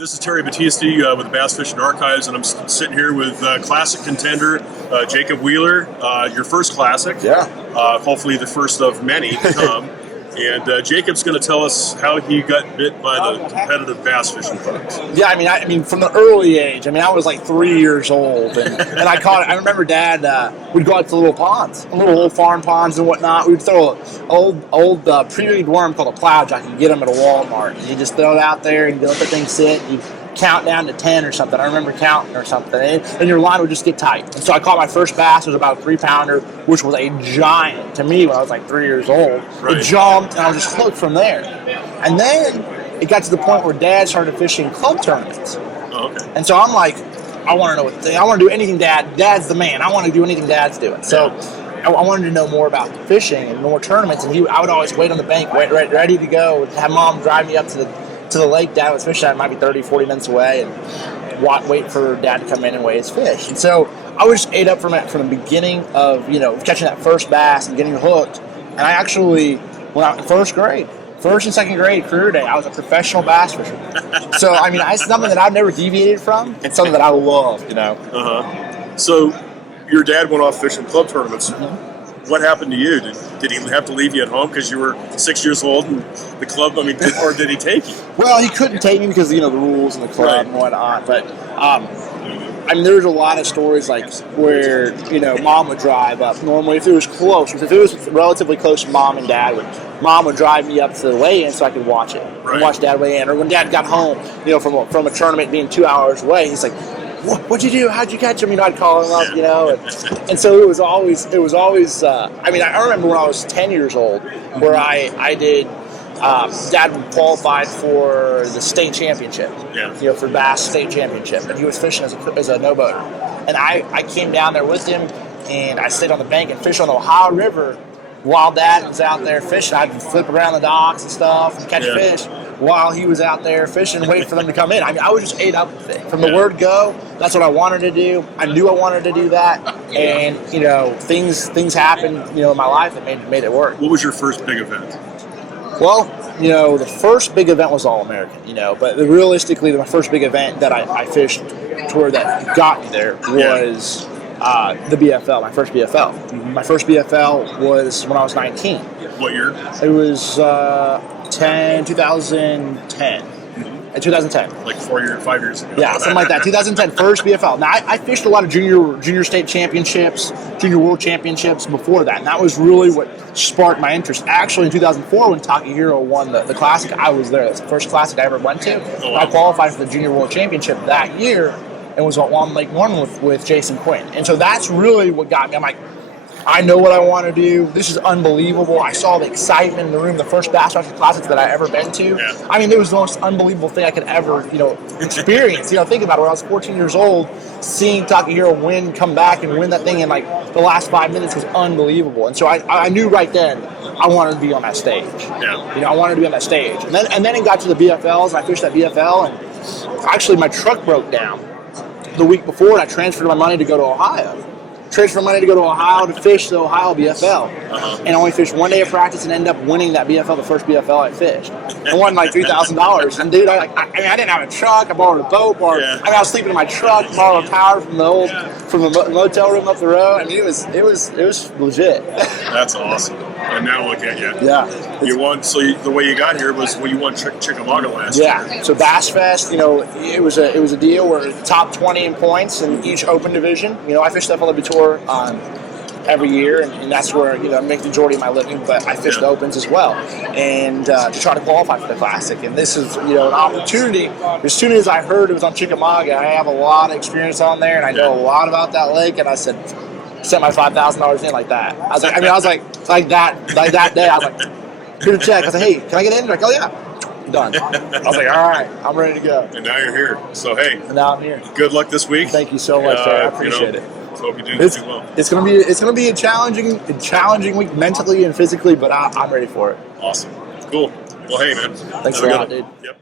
This is Terry Battisti with the Bass Fishing Archives, and I'm sitting here with classic contender Jacob Wheeler. Your first classic, yeah. Hopefully the first of many to come. And Jacob's going to tell us how he got bit by the competitive bass fishing folks. Yeah, I mean, from the early age. I mean, I was like 3 years old, and I caught it. I remember Dad would go out to little ponds, little old farm ponds and whatnot. We'd throw an old pre-made worm called a plow jack. You can get them at a Walmart. And you just throw it out there and you let the thing sit. You count down to 10 or something. I remember counting or something, and your line would just get tight. And so I caught my first bass. It was about a 3-pounder, which was a giant to me when I was like 3 years old. Right. It jumped, and I was just hooked from there. And then it got to the point where Dad started fishing club tournaments. Oh, okay. And so I'm like, I want to know I want to do anything Dad's the man. I want to do anything Dad's doing. So I wanted to know more about fishing and more tournaments. And I would always wait on the bank, ready to go, have Mom drive me up to the lake. Dad was fishing. I might be 30, 40 minutes away, and wait for Dad to come in and weigh his fish. And so I was ate up from the beginning of catching that first bass and getting hooked. And I actually, when I was in first and second grade career day, I was a professional bass fisherman. So I mean, it's something that I've never deviated from. It's something that I love. So your dad went off fishing club tournaments. Mm-hmm. What happened to you? Did he have to leave you at home because you were 6 years old and the club? I mean, or did he take you? Well, he couldn't take me because the rules in the club and whatnot. But I mean, there's a lot of stories like where Mom would drive up. Normally, if it was close, if it was relatively close, Mom would drive me up to the weigh-in so I could watch it, watch Dad weigh in. Or when Dad got home, from a tournament being 2 hours away, he's like, What'd you do? How'd you catch him? I'd call him up, and so it was always. I mean, I remember when I was 10 years old, where I did. Dad qualified for the state championship. Yeah. For Bass State Championship, and he was fishing as a no boater, and I came down there with him, and I stayed on the bank and fished on the Ohio River while Dad was out there fishing. I'd flip around the docks and stuff and catch fish while he was out there fishing, waiting for them to come in. I mean, I was just ate up with it. From the word go, that's what I wanted to do. I knew I wanted to do that, and things happened, in my life that made it work. What was your first big event? Well, the first big event was All-American, but realistically, my first big event that I fished toward that got me there was the BFL, my first BFL. Mm-hmm. My first BFL was when I was 19. What year? It was 2010. In 2010. Like 5 years ago. Yeah, something like that. 2010, first BFL. Now, I fished a lot of junior state championships, junior world championships before that, and that was really what sparked my interest. Actually, in 2004, when Takahiro won the Classic, I was there. That's the first Classic I ever went to. Oh, wow. I qualified for the junior world championship that year and was on Lake Norman with Jason Quinn. And so that's really what got me. I'm like, I know what I want to do. This is unbelievable. I saw the excitement in the room, the first Bassmaster Classics that I ever been to. Yeah. I mean, it was the most unbelievable thing I could ever, experience. Think about it. When I was 14 years old, seeing Takahiro come back and win that thing in like the last 5 minutes was unbelievable. And so I knew right then I wanted to be on that stage. Yeah. I wanted to be on that stage. And then it got to the BFLs, and I fished that BFL, and actually my truck broke down the week before, and I transferred my money to go to Ohio. Transfer money to go to Ohio to fish the Ohio BFL, and only fished 1 day of practice and ended up winning that BFL, the first BFL I fished. I won like $3,000. And dude, I didn't have a truck. I borrowed a boat. I was sleeping in my truck. Borrowed a tower from the motel room up the road. I mean, it was legit. That's awesome. And now look at you. Yeah. You won. So the way you got here was when you won Chickamauga last year. Yeah. So Bass Fest, it was a deal where top 20 in points in each open division. I fished the FLW Tour every year, and that's where I make the majority of my living. But I fish the opens as well, and to try to qualify for the Classic. And this is an opportunity. As soon as I heard it was on Chickamauga, I have a lot of experience on there, and I know a lot about that lake. And I said, set my $5,000 in like that. I was like that day. I was like, here to check. I said, hey, can I get in? They're like, oh yeah. Done. I was like, all right, I'm ready to go. And now you're here. So hey, and now I'm here. Good luck this week. Thank you so much, sir. I appreciate it. Hope you do well. It's gonna be a challenging week mentally and physically, but I'm ready for it. Awesome. Cool. Well, hey man. Thanks a lot, dude. Yep.